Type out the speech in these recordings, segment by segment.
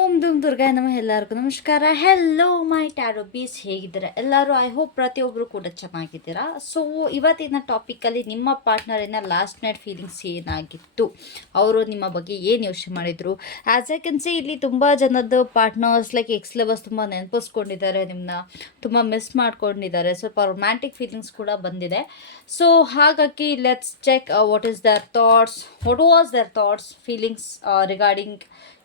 ಓಂ ದುಮ್ ದುರ್ಗಾ ನಮ್ಮ ಎಲ್ಲರಿಗೂ ನಮಸ್ಕಾರ. ಹೆಲ್ಲೋ ಮೈ ಟ್ಯಾರೋ ಬೀಸ್ ಹೇಗಿದ್ದೀರಾ? ಎಲ್ಲರೂ ಐ ಹೋಪ್ ಪ್ರತಿಯೊಬ್ಬರು ಕೂಡ ಚೆನ್ನಾಗಿದ್ದೀರಾ? ಸೊ ಇವತ್ತಿನ ಟಾಪಿಕಲ್ಲಿ ನಿಮ್ಮ ಪಾರ್ಟ್ನರಿನ ಲಾಸ್ಟ್ ನೈಟ್ ಫೀಲಿಂಗ್ಸ್ ಏನಾಗಿತ್ತು? ಅವರು ನಿಮ್ಮ ಬಗ್ಗೆ ಏನು ಯೋಚನೆ ಮಾಡಿದರು? ಆ್ಯಸ್ ಐ ಕ್ಯಾನ್ ಸಿ ಇಲ್ಲಿ ತುಂಬ ಜನದ ಪಾರ್ಟ್ನರ್ಸ್ ಲೈಕ್ ಎಕ್ಸ್ ಲವರ್ಸ್ ತುಂಬ ನೆನಪಿಸ್ಕೊಂಡಿದ್ದಾರೆ ನಿಮ್ಮನ್ನ ತುಂಬ ಮಿಸ್ ಮಾಡ್ಕೊಂಡಿದ್ದಾರೆ. ಸ್ವಲ್ಪ ರೊಮ್ಯಾಂಟಿಕ್ ಫೀಲಿಂಗ್ಸ್ ಕೂಡ ಬಂದಿದೆ. ಸೊ ಹಾಗಾಗಿ let's check what is their thoughts what was their thoughts feelings regarding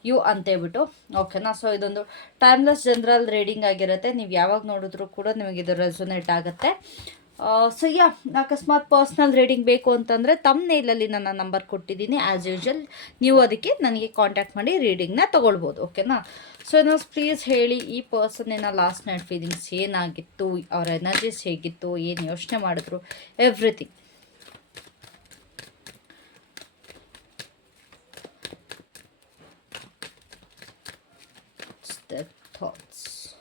you ಅಂತೇಳ್ಬಿಟ್ಟು. ಓಕೆನಾ ಸೊ ಇದೊಂದು ಟೈಮ್ಲೆಸ್ ಜನರಲ್ ರೀಡಿಂಗ್ ಆಗಿರುತ್ತೆ. ನೀವು ಯಾವಾಗ ನೋಡಿದ್ರು ಕೂಡ ನಿಮಗೆ ಇದು ರೆಸೊನೇಟ್ ಆಗುತ್ತೆ. ಸೊ ಯಾ ಅಕಸ್ಮಾತ್ ಪರ್ಸ್ನಲ್ ರೀಡಿಂಗ್ ಬೇಕು ಅಂತಂದರೆ ತಮ್ಮ ನೇಲಲ್ಲಿ ನನ್ನ ನಂಬರ್ ಕೊಟ್ಟಿದ್ದೀನಿ. ಆ್ಯಸ್ ಯೂಶಲ್ ನೀವು ಅದಕ್ಕೆ ನನಗೆ ಕಾಂಟ್ಯಾಕ್ಟ್ ಮಾಡಿ ರೀಡಿಂಗ್ನ ತೊಗೊಳ್ಬೋದು. ಓಕೆನಾ ಸೊ ನಾವು ಪ್ಲೀಸ್ ಹೇಳಿ, ಈ ಪರ್ಸನ್ನಿನ ಲಾಸ್ಟ್ ನೈಟ್ ಫೀಲಿಂಗ್ಸ್ ಏನಾಗಿತ್ತು? ಅವರ ಎನರ್ಜೀಸ್ ಹೇಗಿತ್ತು? ಏನು ಯೋಚನೆ ಮಾಡಿದ್ರು? Everything thoughts.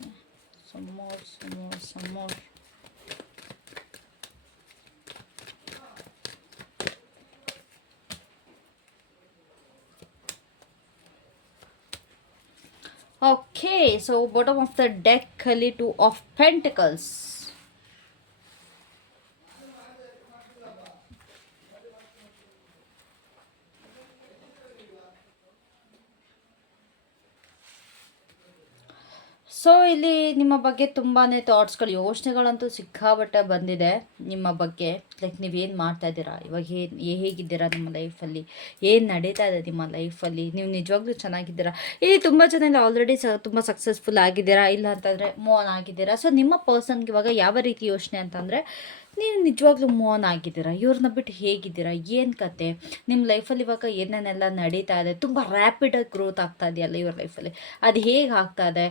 Okay, some more, some more, some more. Okay, so bottom of the deck, Kali two of Pentacles. ಇಲ್ಲಿ ನಿಮ್ಮ ಬಗ್ಗೆ ತುಂಬಾ ಥಾಟ್ಸ್ಗಳು ಯೋಚನೆಗಳಂತೂ ಸಿಕ್ಕಾಬಟ್ಟೆ ಬಂದಿದೆ ನಿಮ್ಮ ಬಗ್ಗೆ. ಲೈಕ್ ನೀವೇನು ಮಾಡ್ತಾ ಇದ್ದೀರಾ? ಇವಾಗ ಏನು ಹೇಗಿದ್ದೀರಾ ನಿಮ್ಮ ಲೈಫಲ್ಲಿ ಏನು ನಡೀತಾ ಇದೆ ನಿಮ್ಮ ಲೈಫಲ್ಲಿ ನೀವು ನಿಜವಾಗ್ಲೂ ಚೆನ್ನಾಗಿದ್ದೀರಾ? ಇಲ್ಲಿ ತುಂಬ ಜನ ಆಲ್ರೆಡಿ ಸ, ತುಂಬ ಸಕ್ಸಸ್ಫುಲ್ ಆಗಿದ್ದೀರಾ? ಇಲ್ಲ ಅಂತಂದರೆ ಮೋನ್ ಆಗಿದ್ದೀರಾ? ಸೊ ನಿಮ್ಮ ಪರ್ಸನ್ಗೆ ಇವಾಗ ಯಾವ ರೀತಿ ಯೋಚನೆ ಅಂತಂದರೆ ನೀವು ನಿಜವಾಗ್ಲೂ ಮೋನ್ ಆಗಿದ್ದೀರಾ? ಇವ್ರನ್ನ ಬಿಟ್ಟು ಹೇಗಿದ್ದೀರಾ? ಏನು ಕತೆ? ನಿಮ್ಮ ಲೈಫಲ್ಲಿ ಇವಾಗ ಏನೇನೆಲ್ಲ ನಡೀತಾ ಇದೆ? ತುಂಬ ರ್ಯಾಪಿಡಾಗಿ ಗ್ರೋತ್ ಆಗ್ತಾ ಇದೆಯಲ್ಲ ಇವ್ರ ಲೈಫಲ್ಲಿ ಅದು ಹೇಗೆ ಆಗ್ತಾ ಇದೆ?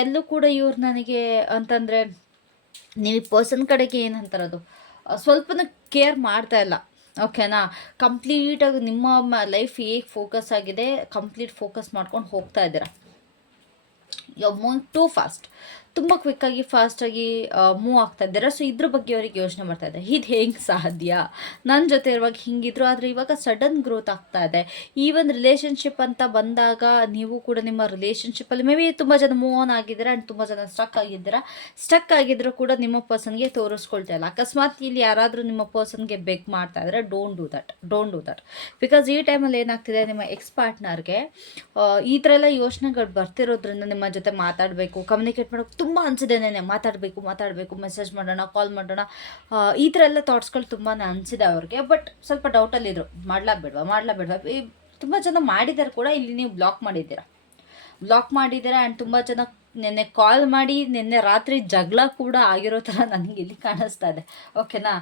ಎಲ್ಲೂ ಕೂಡ ಇವ್ರು ನನಗೆ ಅಂತಂದರೆ, ನೀವು ಪರ್ಸನ್ ಕಡೆಗೆ ಏನಂತಾರದು ಸ್ವಲ್ಪನೂ ಕೇರ್ ಮಾಡ್ತಾ ಇಲ್ಲ. ಓಕೆನಾ ಕಂಪ್ಲೀಟಾಗಿ ನಿಮ್ಮ ಲೈಫ್ ಹೇಗೆ ಫೋಕಸ್ ಆಗಿದೆ ಕಂಪ್ಲೀಟ್ ಫೋಕಸ್ ಮಾಡ್ಕೊಂಡು ಹೋಗ್ತಾ ಇದ್ದೀರಾ? ಯು ಮೂವ್ ಟೂ ಫಾಸ್ಟ್ ತುಂಬ ಫಾಸ್ಟ್ ಫಾಸ್ಟಾಗಿ ಮೂವ್ ಆಗ್ತಾ ಇದ್ದಾರೆ. ಸೊ ಇದ್ರ ಬಗ್ಗೆ ಅವ್ರಿಗೆ ಯೋಚನೆ ಮಾಡ್ತಾ ಇದೆ ಇದು ಹೆಂಗೆ ಸಾಧ್ಯ? ನನ್ನ ಜೊತೆ ಇರುವಾಗ ಹಿಂಗಿದ್ರು, ಆದರೆ ಇವಾಗ ಸಡನ್ ಗ್ರೋತ್ ಆಗ್ತಾ ಇದೆ. ಈ ಒಂದು ರಿಲೇಷನ್ಶಿಪ್ ಅಂತ ಬಂದಾಗ ನೀವು ಕೂಡ ನಿಮ್ಮ ರಿಲೇಷನ್ಶಿಪ್ಪಲ್ಲಿ ಮೇ ಬಿ ತುಂಬ ಜನ ಮೂವ್ ಆನ್ ಆಗಿದ್ದೀರಾ ಆ್ಯಂಡ್ ತುಂಬ ಜನ ಸ್ಟಕ್ ಆಗಿದ್ದೀರಾ. ಸ್ಟಕ್ ಆಗಿದ್ರು ಕೂಡ ನಿಮ್ಮ ಪರ್ಸನ್ಗೆ ತೋರಿಸ್ಕೊಳ್ತಾ ಇಲ್ಲ. ಅಕಸ್ಮಾತ್ ಇಲ್ಲಿ ಯಾರಾದರೂ ನಿಮ್ಮ ಪರ್ಸನ್ಗೆ ಬೆಗ್ ಮಾಡ್ತಾ ಇದ್ರೆ don't do that don't do that because ಈ ಟೈಮಲ್ಲಿ ಏನಾಗ್ತಿದೆ, ನಿಮ್ಮ ಎಕ್ಸ್ ಪಾರ್ಟ್ನರ್ಗೆ ಈ ಥರ ಎಲ್ಲ ಯೋಚನೆಗಳು ಬರ್ತಿರೋದ್ರಿಂದ ನಿಮ್ಮ ಜೊತೆ ಮಾತಾಡಬೇಕು ಕಮ್ಯುನಿಕೇಟ್ ಮಾಡೋಕೆ ತುಂಬ ಅನಿಸಿದೆ ನೆನೆ ಮಾತಾಡಬೇಕು ಮಾತಾಡಬೇಕು ಮೆಸೇಜ್ ಮಾಡೋಣ ಕಾಲ್ ಮಾಡೋಣ. ಈ ಥರ ಎಲ್ಲ ಥಾಟ್ಸ್ಗಳು ತುಂಬಾ ಅನಿಸಿದೆ ಅವ್ರಿಗೆ. ಬಟ್ ಸ್ವಲ್ಪ ಡೌಟಲ್ಲಿದ್ರು ಮಾಡ್ಲಾ ಬಿಡ್ವಾ ಮಾಡ್ಲಾ ಬಿಡ್ವಾ? ತುಂಬ ಜನ ಮಾಡಿದ್ದಾರೆ ಕೂಡ, ಇಲ್ಲಿ ನೀವು ಬ್ಲಾಕ್ ಮಾಡಿದ್ದೀರ? ಬ್ಲಾಕ್ ಮಾಡಿದ್ದೀರಾ ಆ್ಯಂಡ್ ತುಂಬ ಜನ ನಿನ್ನೆ ಕಾಲ್ ಮಾಡಿ, ನಿನ್ನೆ ರಾತ್ರಿ ಜಗಳ ಕೂಡ ಆಗಿರೋ ಥರ ನನಗೆ ಇಲ್ಲಿ ಕಾಣಿಸ್ತಾ ಇದೆ. ಓಕೆನಾ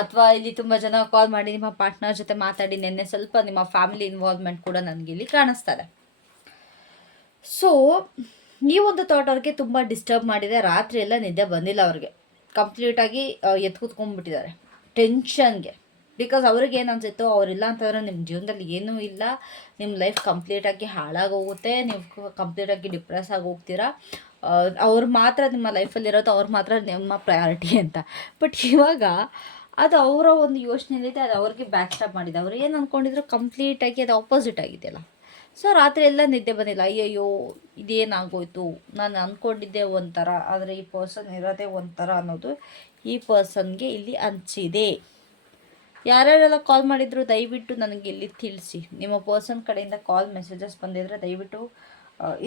ಅಥವಾ ಇಲ್ಲಿ ತುಂಬ ಜನ ಕಾಲ್ ಮಾಡಿ, ನಿಮ್ಮ ಪಾರ್ಟ್ನರ್ ಜೊತೆ ಮಾತಾಡಿ, ನಿನ್ನೆ ಸ್ವಲ್ಪ ನಿಮ್ಮ ಫ್ಯಾಮಿಲಿ ಇನ್ವಾಲ್ವ್ಮೆಂಟ್ ಕೂಡ ನನಗೆ ಇಲ್ಲಿ ಕಾಣಿಸ್ತಾ ಇದೆ. ಸೊ ಈ ಒಂದು ಥಾಟ್ ಅವ್ರಿಗೆ ತುಂಬ ಡಿಸ್ಟರ್ಬ್ ಮಾಡಿದೆ ರಾತ್ರಿ ಎಲ್ಲ ನಿದ್ದೆ ಬಂದಿಲ್ಲ ಅವ್ರಿಗೆ. ಕಂಪ್ಲೀಟಾಗಿ ಎತ್ತು ಕೂತ್ಕೊಂಡ್ಬಿಟ್ಟಿದ್ದಾರೆ. ಟೆನ್ಷನ್ಗೆ ಬಿಕಾಸ್ ಅವ್ರಿಗೆ ಏನು ಅನಿಸುತ್ತೋ ಅವರಿಲ್ಲ ಅಂತಂದ್ರೆ ನಿಮ್ಮ ಜೀವನದಲ್ಲಿ ಏನೂ ಇಲ್ಲ. ನಿಮ್ಮ ಲೈಫ್ ಕಂಪ್ಲೀಟಾಗಿ ಹಾಳಾಗೋಗುತ್ತೆ. ನೀವು ಕಂಪ್ಲೀಟಾಗಿ ಡಿಪ್ರೆಸ್ ಆಗಿ ಹೋಗ್ತೀರಾ. ಅವ್ರು ಮಾತ್ರ ನಿಮ್ಮ ಲೈಫಲ್ಲಿರೋದು ಅವ್ರು ಮಾತ್ರ ನಿಮ್ಮ ಪ್ರಯಾರಿಟಿ ಅಂತ. ಬಟ್ ಇವಾಗ ಅದು ಅವರ ಒಂದು ಯೋಚನೆಯಲ್ಲಿದೆ ಅದು ಅವ್ರಿಗೆ ಬ್ಯಾಕ್ ಸ್ಟಾಪ್ ಮಾಡಿದೆ. ಅವ್ರು ಏನು ಅಂದ್ಕೊಂಡಿದ್ರು ಕಂಪ್ಲೀಟಾಗಿ ಅದು ಆಪೋಸಿಟ್ ಆಗಿದೆಯಲ್ಲ. ಸೊ ರಾತ್ರಿ ಎಲ್ಲ ನಿದ್ದೆ ಬಂದಿಲ್ಲ. ಅಯ್ಯಯ್ಯೋ, ಇದೇನಾಗೋಯ್ತು? ನಾನು ಅಂದ್ಕೊಂಡಿದ್ದೆ ಒಂಥರ, ಆದರೆ ಈ ಪರ್ಸನ್ ಇರೋದೇ ಒಂಥರ ಅನ್ನೋದು ಈ ಪರ್ಸನ್ಗೆ ಇಲ್ಲಿ ಹಂಚಿದೆ ಯಾರ್ಯಾರೆಲ್ಲ ಕಾಲ್ ಮಾಡಿದ್ರು, ದಯವಿಟ್ಟು ನನಗೆ ಇಲ್ಲಿ ತಿಳಿಸಿ. ನಿಮ್ಮ ಪರ್ಸನ್ ಕಡೆಯಿಂದ ಕಾಲ್ ಮೆಸೇಜಸ್ ಬಂದಿದ್ರೆ ದಯವಿಟ್ಟು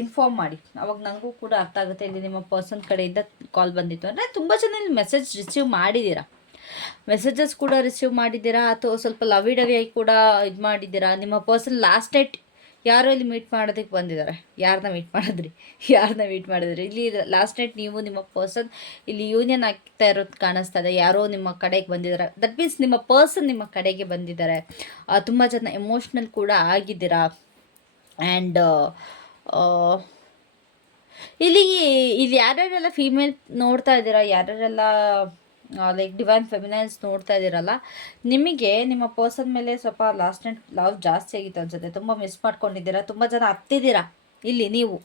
ಇನ್ಫಾರ್ಮ್ ಮಾಡಿ. ಅವಾಗ ನನಗೂ ಕೂಡ ಅರ್ಥ ಆಗುತ್ತೆ ಇಲ್ಲಿ ನಿಮ್ಮ ಪರ್ಸನ್ ಕಡೆಯಿಂದ ಕಾಲ್ ಬಂದಿತ್ತು ಅಂದರೆ ತುಂಬ ಜನ ಇಲ್ಲಿ ಮೆಸೇಜ್ ರಿಸೀವ್ ಮಾಡಿದ್ದೀರಾ? ಮೆಸೇಜಸ್ ಕೂಡ ರಿಸೀವ್ ಮಾಡಿದ್ದೀರಾ? ಅಥವಾ ಸ್ವಲ್ಪ ಲವಿಡವಿಯಾಗಿ ಕೂಡ ಇದು ಮಾಡಿದ್ದೀರಾ? ನಿಮ್ಮ ಪರ್ಸನ್ ಲಾಸ್ಟ್ ನೈಟ್ ಯಾರೋ ಇಲ್ಲಿ ಮೀಟ್ ಮಾಡೋದಕ್ಕೆ ಬಂದಿದ್ದಾರೆ. ಯಾರನ್ನ ಮೀಟ್ ಮಾಡಿದ್ರಿ? ಯಾರನ್ನ ಮೀಟ್ ಮಾಡಿದ್ರಿ? ಇಲ್ಲಿ ಲಾಸ್ಟ್ ನೈಟ್ ನೀವು ನಿಮ್ಮ ಪರ್ಸನ್ ಇಲ್ಲಿ ಯೂನಿಯನ್ ಆಗ್ತಾ ಇರೋದು ಕಾಣಿಸ್ತಾ ಇದೆ. ಯಾರೋ ನಿಮ್ಮ ಕಡೆಗೆ ಬಂದಿದ್ದಾರೆ. ದಟ್ ಮೀನ್ಸ್ ನಿಮ್ಮ ಪರ್ಸನ್ ನಿಮ್ಮ ಕಡೆಗೆ ಬಂದಿದ್ದಾರೆ. ತುಂಬ ಜನ ಎಮೋಷ್ನಲ್ ಕೂಡ ಆಗಿದ್ದೀರಾ? ಆ್ಯಂಡ್ ಇಲ್ಲಿ ಇಲ್ಲಿ ಯಾರ್ಯಾರೆಲ್ಲ ಫೀಮೇಲ್ ನೋಡ್ತಾ ಇದ್ದೀರಾ? ಯಾರ್ಯಾರೆಲ್ಲ ಲೈಕ್ ಡಿವೈನ್ ಫೆಮಿನೈನ್ಸ್ ನೋಡ್ತಾ ಇದ್ದೀರಲ್ಲ, ನಿಮಗೆ ನಿಮ್ಮ ಪರ್ಸನ್ ಮೇಲೆ ಸ್ವಲ್ಪ ಲಾಸ್ಟ್ ನೈಟ್ ಲವ್ ಜಾಸ್ತಿ ಆಗಿತ್ತು ಅನ್ಸುತ್ತೆ. ತುಂಬ ಮಿಸ್ ಮಾಡ್ಕೊಂಡಿದ್ದೀರಾ, ತುಂಬ ಜನ ಹತ್ತಿದ್ದೀರಾ? ಇಲ್ಲಿ ನೀವು.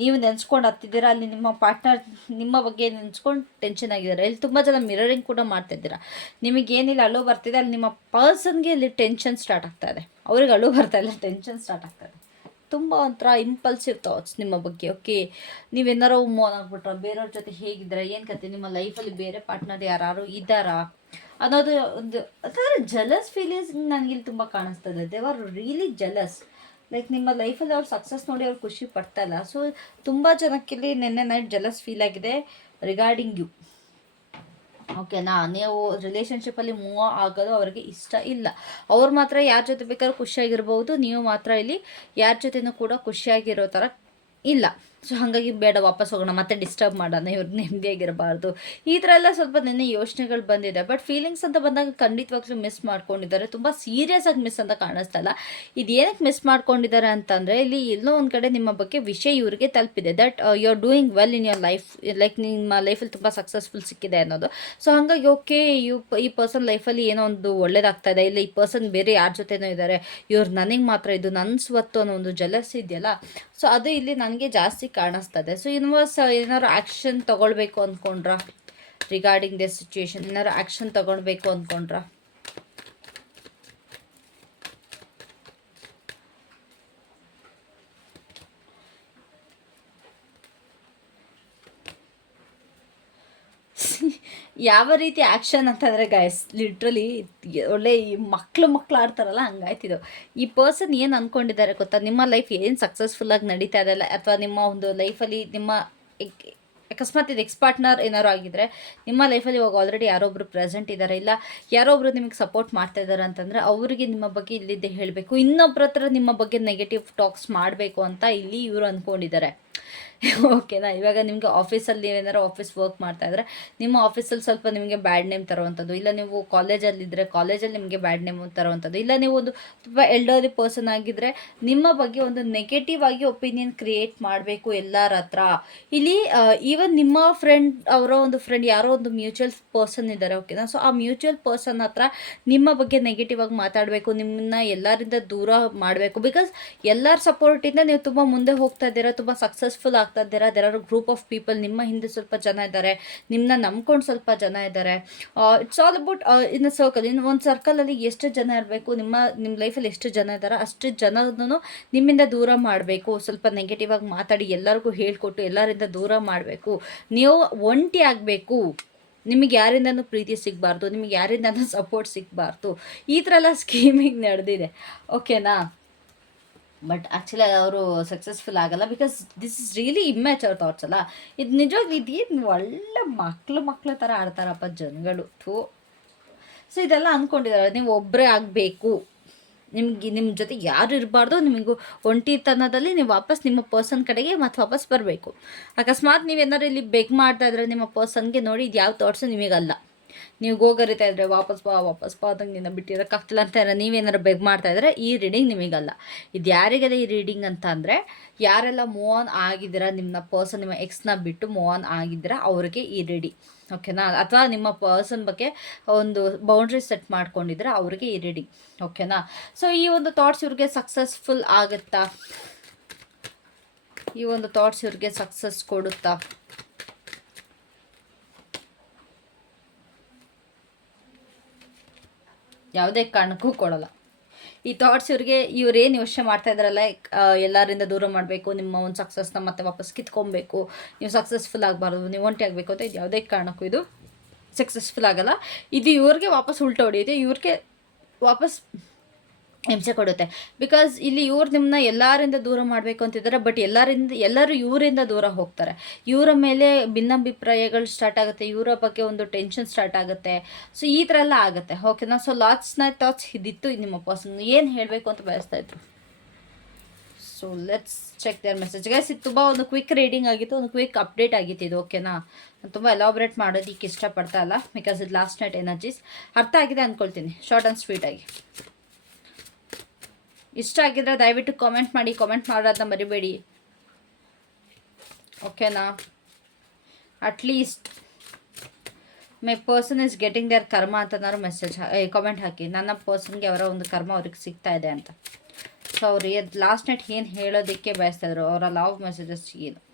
ನೀವು ನೆನೆಸ್ಕೊಂಡು ಹತ್ತಿದ್ದೀರಾ? ಅಲ್ಲಿ ನಿಮ್ಮ ಪಾರ್ಟ್ನರ್ ನಿಮ್ಮ ಬಗ್ಗೆ ನೆನೆಸ್ಕೊಂಡು ಟೆನ್ಷನ್ ಆಗಿದ್ದಾರೆ. ಇಲ್ಲಿ ತುಂಬ ಜನ ಮಿರರಿಂಗ್ ಕೂಡ ಮಾಡ್ತಾ ಇದ್ದೀರಾ. ನಿಮಗೇನಿಲ್ಲ ಅಳು ಬರ್ತಿದೆ, ಅಲ್ಲಿ ನಿಮ್ಮ ಪರ್ಸನ್ಗೆ ಇಲ್ಲಿ ಟೆನ್ಷನ್ ಸ್ಟಾರ್ಟ್ ಆಗ್ತಾ ಇದೆ. ಅವ್ರಿಗೆ ಅಳು ಬರ್ತಾ ಇಲ್ಲ ಟೆನ್ಷನ್ ಸ್ಟಾರ್ಟ್ ಆಗ್ತಾ ಇದೆ. ತುಂಬ ಒಂಥರ ಇಂಪಲ್ಸಿವ್ ಥಾಟ್ಸ್ ನಿಮ್ಮ ಬಗ್ಗೆ ಓಕೆ ನೀವೇನಾರೋ ಮೋನ್ ಆಗ್ಬಿಟ್ರ, ಬೇರೆಯವ್ರ ಜೊತೆ ಹೇಗಿದ್ದೀರಾ ಏನು ಕತೆ, ನಿಮ್ಮ ಲೈಫಲ್ಲಿ ಬೇರೆ ಪಾರ್ಟ್ನರ್ ಯಾರು ಇದ್ದಾರಾ? ಅನ್ನೋದು ಒಂದು ಅದರ ಜಲಸ್ ಫೀಲಿಂಗ್ಸ್ ನನಗಿಲ್ಲಿ ತುಂಬ ಕಾಣಿಸ್ತದೆ they are really jealous like ನಿಮ್ಮ ಲೈಫಲ್ಲಿ ಅವ್ರು ಸಕ್ಸಸ್ ನೋಡಿ ಅವ್ರು ಖುಷಿ ಪಡ್ತಾ ಇಲ್ಲ. ಸೊ ತುಂಬ ಜನಕ್ಕಿಲ್ಲಿ ನಿನ್ನೆ ನೈಟ್ ಜಲಸ್ ಫೀಲ್ ಆಗಿದೆ ರಿಗಾರ್ಡಿಂಗ್ ಯು ಓಕೆನಾ ನೀವು ರಿಲೇಷನ್ಶಿಪ್ಪಲ್ಲಿ ಮೂವ್ ಆಗೋದು ಅವರಿಗೆ ಇಷ್ಟ ಇಲ್ಲ. ಅವ್ರು ಮಾತ್ರ ಯಾರ ಜೊತೆ ಬೇಕಾದ್ರೂ ಖುಷಿಯಾಗಿರ್ಬೋದು, ನೀವು ಮಾತ್ರ ಇಲ್ಲಿ ಯಾರ ಜೊತೆನೂ ಕೂಡ ಖುಷಿಯಾಗಿರೋ ಥರ ಇಲ್ಲ. ಸೊ ಹಾಗಾಗಿ ಬೇಡ, ವಾಪಸ್ ಹೋಗೋಣ, ಮತ್ತೆ ಡಿಸ್ಟರ್ಬ್ ಮಾಡೋಣ, ಇವ್ರು ನೆಮ್ಮದಿಯಾಗಿರಬಾರ್ದು ಈ ಥರ ಎಲ್ಲ ಸ್ವಲ್ಪ ನಿನ್ನೆ ಯೋಚನೆಗಳು ಬಂದಿದೆ. ಬಟ್ ಫೀಲಿಂಗ್ಸ್ ಅಂತ ಬಂದಾಗ ಖಂಡಿತವಾಗ್ಲೂ ಮಿಸ್ ಮಾಡ್ಕೊಂಡಿದ್ದಾರೆ. ತುಂಬ ಸೀರಿಯಸ್ ಆಗಿ ಮಿಸ್ ಅಂತ ಕಾಣಿಸ್ತಲ್ಲ ಇದು ಏನಕ್ಕೆ ಮಿಸ್ ಮಾಡ್ಕೊಂಡಿದ್ದಾರೆ ಅಂತಂದರೆ, ಇಲ್ಲಿ ಎಲ್ಲೋ ಒಂದು ಕಡೆ ನಿಮ್ಮ ಬಗ್ಗೆ ವಿಷಯ ಇವ್ರಿಗೆ ತಲುಪಿದೆ. That you are doing well in your life like ನಿಮ್ಮ ಲೈಫಲ್ಲಿ ತುಂಬ ಸಕ್ಸಸ್ಫುಲ್ ಸಿಕ್ಕಿದೆ ಅನ್ನೋದು. ಸೊ ಹಾಗಾಗಿ ಓಕೆ ಯು ಈ ಪರ್ಸನ್ ಲೈಫಲ್ಲಿ ಏನೋ ಒಂದು ಒಳ್ಳೇದಾಗ್ತಾ ಇದೆ. ಇಲ್ಲ, ಈ ಪರ್ಸನ್ ಬೇರೆ ಯಾರ ಜೊತೆನೋ ಇದ್ದಾರೆ. ಇವ್ರು ನನಗೆ ಮಾತ್ರ ಇದು ನನ್ನ ಸ್ವತ್ತು ಅನ್ನೋ ಒಂದು ಜಲಸ್ ಇದೆಯಲ್ಲ? ಸೊ ಅದು ಇಲ್ಲಿ ನನಗೆ ಜಾಸ್ತಿ ಕಾಣಿಸ್ತದೆ. ಸೊ ಇನ್ವಾಸ್ ಏನಾದ್ರು ಆ್ಯಕ್ಷನ್ ತೊಗೊಳ್ಬೇಕು ಅಂದ್ಕೊಂಡ್ರ ರಿಗಾರ್ಡಿಂಗ್ ದ ಸಿಚುವೇಶನ್ ಏನಾದ್ರು ಆ್ಯಕ್ಷನ್ ತೊಗೊಳ್ಬೇಕು ಅಂದ್ಕೊಂಡ್ರ ಯಾವ ರೀತಿ ಆ್ಯಕ್ಷನ್ ಅಂತಂದರೆ ಗೈಸ್ ಲಿಟ್ರಲಿ ಒಳ್ಳೆ ಈ ಮಕ್ಳು ಮಕ್ಕಳು ಆಡ್ತಾರಲ್ಲ ಹಂಗಾಯ್ತಿದ್ದು ಈ ಪರ್ಸನ್ ಏನು ಅಂದ್ಕೊಂಡಿದ್ದಾರೆ ಗೊತ್ತಾ? ನಿಮ್ಮ ಲೈಫ್ ಏನು ಸಕ್ಸಸ್ಫುಲ್ಲಾಗಿ ನಡೀತಾ ಇದೆಲ್ಲ ಅಥವಾ ನಿಮ್ಮ ಒಂದು ಲೈಫಲ್ಲಿ ನಿಮ್ಮ ಅಕಸ್ಮಾತ್ ಇದು ಎಕ್ಸ್ ಪಾರ್ಟ್ನರ್ ಏನಾರು ಆಗಿದ್ರೆ ನಿಮ್ಮ ಲೈಫಲ್ಲಿ ಇವಾಗ ಆಲ್ರೆಡಿ ಯಾರೊಬ್ರು ಪ್ರೆಸೆಂಟ್ ಇದ್ದಾರೆ ಇಲ್ಲ ಯಾರೊಬ್ರು ನಿಮಗೆ ಸಪೋರ್ಟ್ ಮಾಡ್ತಾ ಇದ್ದಾರೆ ಅಂತಂದರೆ ಅವರಿಗೆ ನಿಮ್ಮ ಬಗ್ಗೆ ಇಲ್ಲಿದ್ದೆ ಹೇಳಬೇಕು. ಇನ್ನೊಬ್ಬರ ಹತ್ರ ನಿಮ್ಮ ಬಗ್ಗೆ ನೆಗೆಟಿವ್ ಟಾಕ್ಸ್ ಮಾಡಬೇಕು ಅಂತ ಇಲ್ಲಿ ಇವರು ಅಂದ್ಕೊಂಡಿದ್ದಾರೆ ಓಕೆನಾ ಇವಾಗ ನಿಮಗೆ ಆಫೀಸಲ್ಲಿ ನೀವೇನಾರು ಆಫೀಸ್ ವರ್ಕ್ ಮಾಡ್ತಾ ಇದ್ರೆ, ನಿಮ್ಮ ಆಫೀಸಲ್ಲಿ ಸ್ವಲ್ಪ ನಿಮಗೆ ಬ್ಯಾಡ್ ನೇಮ್ ತರುವಂಥದ್ದು, ಇಲ್ಲ ನೀವು ಕಾಲೇಜಲ್ಲಿದ್ದರೆ ಕಾಲೇಜಲ್ಲಿ ನಿಮಗೆ ಬ್ಯಾಡ್ ನೇಮ್ ತರುವಂಥದ್ದು, ಇಲ್ಲ ನೀವು ಒಂದು ತುಂಬ ಎಲ್ಡರ್ಲಿ ಪರ್ಸನ್ ಆಗಿದ್ದರೆ ನಿಮ್ಮ ಬಗ್ಗೆ ಒಂದು ನೆಗೆಟಿವ್ ಆಗಿ ಒಪಿನಿಯನ್ ಕ್ರಿಯೇಟ್ ಮಾಡಬೇಕು ಎಲ್ಲರ ಹತ್ರ. ಇಲ್ಲಿ ಈವನ್ ನಿಮ್ಮ ಫ್ರೆಂಡ್ ಅವರ ಒಂದು ಫ್ರೆಂಡ್ ಯಾರೋ ಒಂದು ಮ್ಯೂಚುವಲ್ ಪರ್ಸನ್ ಇದ್ದಾರೆ ಓಕೆನಾ ಸೊ ಆ ಮ್ಯೂಚುವಲ್ ಪರ್ಸನ್ ಹತ್ರ ನಿಮ್ಮ ಬಗ್ಗೆ ನೆಗೆಟಿವ್ ಆಗಿ ಮಾತಾಡಬೇಕು, ನಿಮ್ಮನ್ನ ಎಲ್ಲರಿಂದ ದೂರ ಮಾಡಬೇಕು ಬಿಕಾಸ್ ಎಲ್ಲರ ಸಪೋರ್ಟಿಂದ ನೀವು ತುಂಬ ಮುಂದೆ ಹೋಗ್ತಾ ಇದ್ದೀರಾ, ತುಂಬ ಸಕ್ಸಸ್ಫುಲ್ ಆಗ್ತಾ ಇದ್ದೀರಾ. There are group of people ನಿಮ್ಮ ಹಿಂದೆ ಸ್ವಲ್ಪ ಜನ ಇದ್ದಾರೆ. ನಿಮ್ಮನ್ನ ನಂಬ್ಕೊಂಡು ಸ್ವಲ್ಪ ಜನ ಇದ್ದಾರೆ. It's all about in circle in ಒಂದು ಸರ್ಕಲಲ್ಲಿ ಎಷ್ಟು ಜನ ಇರಬೇಕು, ನಿಮ್ಮ ನಿಮ್ಮ ಲೈಫಲ್ಲಿ ಎಷ್ಟು ಜನ ಇದ್ದಾರೆ, ಅಷ್ಟು ಜನನೂ ನಿಮ್ಮಿಂದ ದೂರ ಮಾಡಬೇಕು. ಸ್ವಲ್ಪ ನೆಗೆಟಿವ್ ಆಗಿ ಮಾತಾಡಿ, ಎಲ್ಲರಿಗೂ ಹೇಳಿಕೊಟ್ಟು, ಎಲ್ಲರಿಂದ ದೂರ ಮಾಡಬೇಕು. ನೀವು ಒಂಟಿ ಆಗಬೇಕು. ನಿಮಗೆ ಯಾರಿಂದನೂ ಪ್ರೀತಿ ಸಿಗಬಾರ್ದು, ನಿಮಗೆ ಯಾರಿಂದನೂ ಸಪೋರ್ಟ್ ಸಿಗಬಾರ್ದು. ಈ ಥರ ಎಲ್ಲ ಸ್ಕೀಮಿಂಗ್ ನಡೆದಿದೆ. ಓಕೆನಾ ಬಟ್ ಆ್ಯಕ್ಚುಲಿ ಅವರು ಸಕ್ಸಸ್ಫುಲ್ ಆಗಲ್ಲ because this is really immature thoughts ಅಲ್ಲ. ಇದು ನಿಜವಾಗಿ ಇದೇನು ಒಳ್ಳೆ ಮಕ್ಳು ಮಕ್ಳ ಥರ ಆಡ್ತಾರಪ್ಪ ಜನಗಳು. ಥೂ. ಸೊ ಇದೆಲ್ಲ ಅಂದ್ಕೊಂಡಿದ್ದಾರೆ ನೀವು ಒಬ್ಬರೇ ಆಗಬೇಕು. ನಿಮ್ಗೆ ನಿಮ್ಮ ಜೊತೆ ಯಾರು ಇರಬಾರ್ದು, ನಿಮಗೂ ಒಂಟಿತನದಲ್ಲಿ ನೀವು ವಾಪಸ್ ನಿಮ್ಮ ಪರ್ಸನ್ ಕಡೆಗೆ ಮತ್ತೆ ವಾಪಸ್ ಬರಬೇಕು. ಅಕಸ್ಮಾತ್ ನೀವೇನಾದ್ರು ಇಲ್ಲಿ ಬೆಗ್ ಮಾಡ್ತಾ ಇದ್ರೆ ನಿಮ್ಮ ಪರ್ಸನ್ಗೆ ನೋಡಿ ಇದು ಯಾವ ಥಾಟ್ಸು ನಿಮಗಲ್ಲ. ನೀವು ಗೋಗರಿತಾ ಇದ್ರೆ ವಾಪಸ್ ಬಾ ವಾಪಸ್ ಬಾ ನಿನ್ನ ಬಿಟ್ಟಿರೋಕ್ಕಾಗ್ತಿಲ್ಲ ಅಂತ ಏನಾರ ನೀವೇನಾರು ಬೆಗ್ ಮಾಡ್ತಾ ಇದ್ರೆ ಈ ರೀಡಿಂಗ್ ನಿಮಗಲ್ಲ. ಇದು ಯಾರಿಗಿದೆ ಈ ರೀಡಿಂಗ್ ಅಂತ ಅಂದರೆ ಯಾರೆಲ್ಲ ಮೂವ್ ಆನ್ ಆಗಿದ್ದೀರಾ ನಿಮ್ಮ ಪರ್ಸನ್ ನಿಮ್ಮ ಎಕ್ಸ್ನ ಬಿಟ್ಟು ಮೂವ್ ಆನ್ ಆಗಿದ್ದೀರಾ, ಅವ್ರಿಗೆ ಈ ರೀಡಿ ಓಕೆನಾ ಅಥವಾ ನಿಮ್ಮ ಪರ್ಸನ್ ಬಗ್ಗೆ ಒಂದು ಬೌಂಡ್ರಿ ಸೆಟ್ ಮಾಡ್ಕೊಂಡಿದ್ರೆ ಅವ್ರಿಗೆ ಈ ರೀಡಿಂಗ್ ಓಕೆನಾ ಸೊ ಈ ಒಂದು ಥಾಟ್ಸ್ ಇವ್ರಿಗೆ ಸಕ್ಸಸ್ಫುಲ್ ಆಗುತ್ತಾ? ಈ ಒಂದು ಥಾಟ್ಸ್ ಇವ್ರಿಗೆ ಸಕ್ಸಸ್ ಕೊಡುತ್ತಾ? ಯಾವುದೇ ಕಾರಣಕ್ಕೂ ಕೊಡಲ್ಲ. ಈ ಥಾಟ್ಸ್ ಇವ್ರಿಗೆ ಇವ್ರೇನು ಯೋಚನೆ ಮಾಡ್ತಾ ಇದ್ದಾರಲ್ಲ ಎಲ್ಲರಿಂದ ದೂರ ಮಾಡಬೇಕು, ನಿಮ್ಮ ಒಂದು ಸಕ್ಸಸ್ನ ಮತ್ತೆ ವಾಪಸ್ ಕಿತ್ಕೊಬೇಕು, ನೀವು ಸಕ್ಸಸ್ಫುಲ್ ಆಗಬಾರ್ದು, ನೀವು ಒಂಟಿ ಆಗಬೇಕು ಅಂತ ಇದು ಯಾವುದೇ ಕಾರಣಕ್ಕೂ ಇದು ಸಕ್ಸಸ್ಫುಲ್ ಆಗಲ್ಲ. ಇದು ಇವ್ರಿಗೆ ವಾಪಸ್ ಉಲ್ಟಾ ಹೊಡೆಯುತ್ತೆ, ಇವ್ರಿಗೆ ವಾಪಸ್ ಹಿಂಸೆ ಕೊಡುತ್ತೆ. ಬಿಕಾಸ್ ಇಲ್ಲಿ ಇವ್ರು ನಿಮ್ಮನ್ನ ಎಲ್ಲರಿಂದ ದೂರ ಮಾಡಬೇಕು ಅಂತಿದ್ದಾರೆ ಬಟ್ ಎಲ್ಲರಿಂದ, ಎಲ್ಲರೂ ಇವರಿಂದ ದೂರ ಹೋಗ್ತಾರೆ. ಇವರ ಮೇಲೆ ಭಿನ್ನಾಭಿಪ್ರಾಯಗಳು ಸ್ಟಾರ್ಟ್ ಆಗುತ್ತೆ, ಇವರ ಬಗ್ಗೆ ಒಂದು ಟೆನ್ಷನ್ ಸ್ಟಾರ್ಟ್ ಆಗುತ್ತೆ. ಸೊ ಈ ಥರ ಎಲ್ಲ ಆಗುತ್ತೆ. ಓಕೆನಾ ಸೊ ಲಾಟ್ಸ್ ನೈಟ್ ಥಾಟ್ಸ್ ಇದಿತ್ತು ನಿಮ್ಮ ಪರ್ಸನ್ ಏನು ಹೇಳಬೇಕು ಅಂತ ಬಯಸ್ತಾ ಇದ್ರು? So let's check their message guys ಇದು ತುಂಬ ಒಂದು ಕ್ವಿಕ್ ರೀಡಿಂಗ್ ಆಗಿತ್ತು, ಒಂದು ಕ್ವಿಕ್ ಅಪ್ಡೇಟ್ ಆಗಿತ್ತು ಇದು ಓಕೆನಾ ತುಂಬ ಎಲಾಬ್ರೇಟ್ ಮಾಡೋದಕ್ಕೆ ಇಷ್ಟಪಡ್ತಾ ಇಲ್ಲ ಬಿಕಾಸ್ ಇದು ಲಾಸ್ಟ್ ನೈಟ್ ಎನರ್ಜೀಸ್ ಅರ್ಥ ಆಗಿದೆ ಅಂದ್ಕೊಳ್ತೀನಿ ಶಾರ್ಟ್ ಆ್ಯಂಡ್ ಸ್ವೀಟಾಗಿ ಇಷ್ಟ ಆಗಿದ್ರೆ ದಯವಿಟ್ಟು ಕಾಮೆಂಟ್ ಮಾಡಿ ಕಾಮೆಂಟ್ ಮಾಡೋದನ್ನ ಮರಿಬೇಡಿ. ಓಕೆನಾ at least my person is getting their karma ಅಂತನಾದ್ರು message comment ಹಾಕಿ. ನನ್ನ ಪರ್ಸನ್ಗೆ ಅವರ ಒಂದು ಕರ್ಮ ಅವ್ರಿಗೆ ಸಿಗ್ತಾ ಇದೆ ಅಂತ. ಸೊ ಅವ್ರು ಲಾಸ್ಟ್ ನೈಟ್ ಏನು ಹೇಳೋದಕ್ಕೆ ಬಯಸ್ತಾ ಇದ್ರು? ಅವರ ಲವ್ ಮೆಸೇಜಸ್ ಏನು?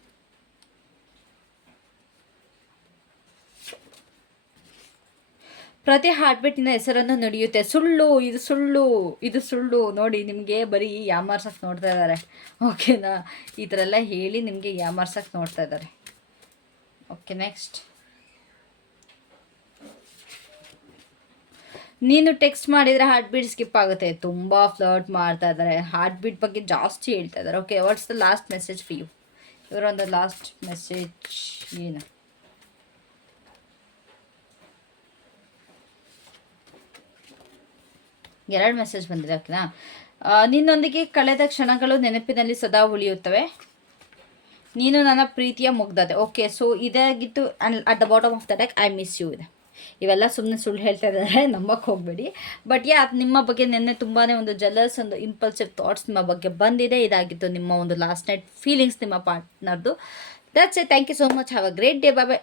ಪ್ರತಿ ಹಾರ್ಟ್ಬೀಟ್ನ ಹೆಸರನ್ನು ನಡೆಯುತ್ತೆ. ಸುಳ್ಳು, ಇದು ಸುಳ್ಳು ಇದು ಸುಳ್ಳು. ನೋಡಿ, ನಿಮಗೆ ಬರೀ ಯಾಮಾರ್ಸಕ್ಕೆ ನೋಡ್ತಾ ಇದ್ದಾರೆ ಓಕೆನಾ ಈ ಥರ ಎಲ್ಲ ಹೇಳಿ ನಿಮಗೆ ಯಾಮಾರ್ಸಕ್ಕೆ ನೋಡ್ತಾ ಇದ್ದಾರೆ ಓಕೆ ನೆಕ್ಸ್ಟ್ ನೀನು ಟೆಕ್ಸ್ಟ್ ಮಾಡಿದರೆ ಹಾರ್ಟ್ ಬೀಟ್ ಸ್ಕಿಪ್ ಆಗುತ್ತೆ. ತುಂಬ ಫ್ಲರ್ಟ್ ಮಾಡ್ತಾ ಇದ್ದಾರೆ ಹಾರ್ಟ್ ಬೀಟ್ ಬಗ್ಗೆ ಜಾಸ್ತಿ ಹೇಳ್ತಾ ಇದ್ದಾರೆ okay what's the last message for you ಇವರೊಂದು last message ಏನು? ಎರಡು ಮೆಸೇಜ್ ಬಂದಿದೆ ಓಕೆನಾ ನಿನ್ನೊಂದಿಗೆ ಕಳೆದ ಕ್ಷಣಗಳು ನೆನಪಿನಲ್ಲಿ ಸದಾ ಉಳಿಯುತ್ತವೆ. ನೀನು ನನ್ನ ಪ್ರೀತಿಯ ಮುಗ್ದದೆ ಓಕೆ ಸೊ ಇದಾಗಿತ್ತು and at the bottom of the deck I miss you ಇದೆ. ಇವೆಲ್ಲ ಸುಮ್ಮನೆ ಸುಳ್ಳು ಹೇಳ್ತಾ ಇದ್ದಾರೆ ನಂಬಕ್ಕೆ ಹೋಗಬೇಡಿ. ಬಟ್ ಯಾ ಅದು ನಿಮ್ಮ ಬಗ್ಗೆ ನಿನ್ನೆ ತುಂಬಾ ಒಂದು ಜಲಸ್ ಒಂದು ಇಂಪಲ್ಸಿವ್ ಥಾಟ್ಸ್ ನಿಮ್ಮ ಬಗ್ಗೆ ಬಂದಿದೆ. ಇದಾಗಿತ್ತು ನಿಮ್ಮ ಒಂದು ಲಾಸ್ಟ್ ನೈಟ್ ಫೀಲಿಂಗ್ಸ್ ನಿಮ್ಮ ಪಾರ್ಟ್ನರ್ದು that's a thank you so much have a great day bye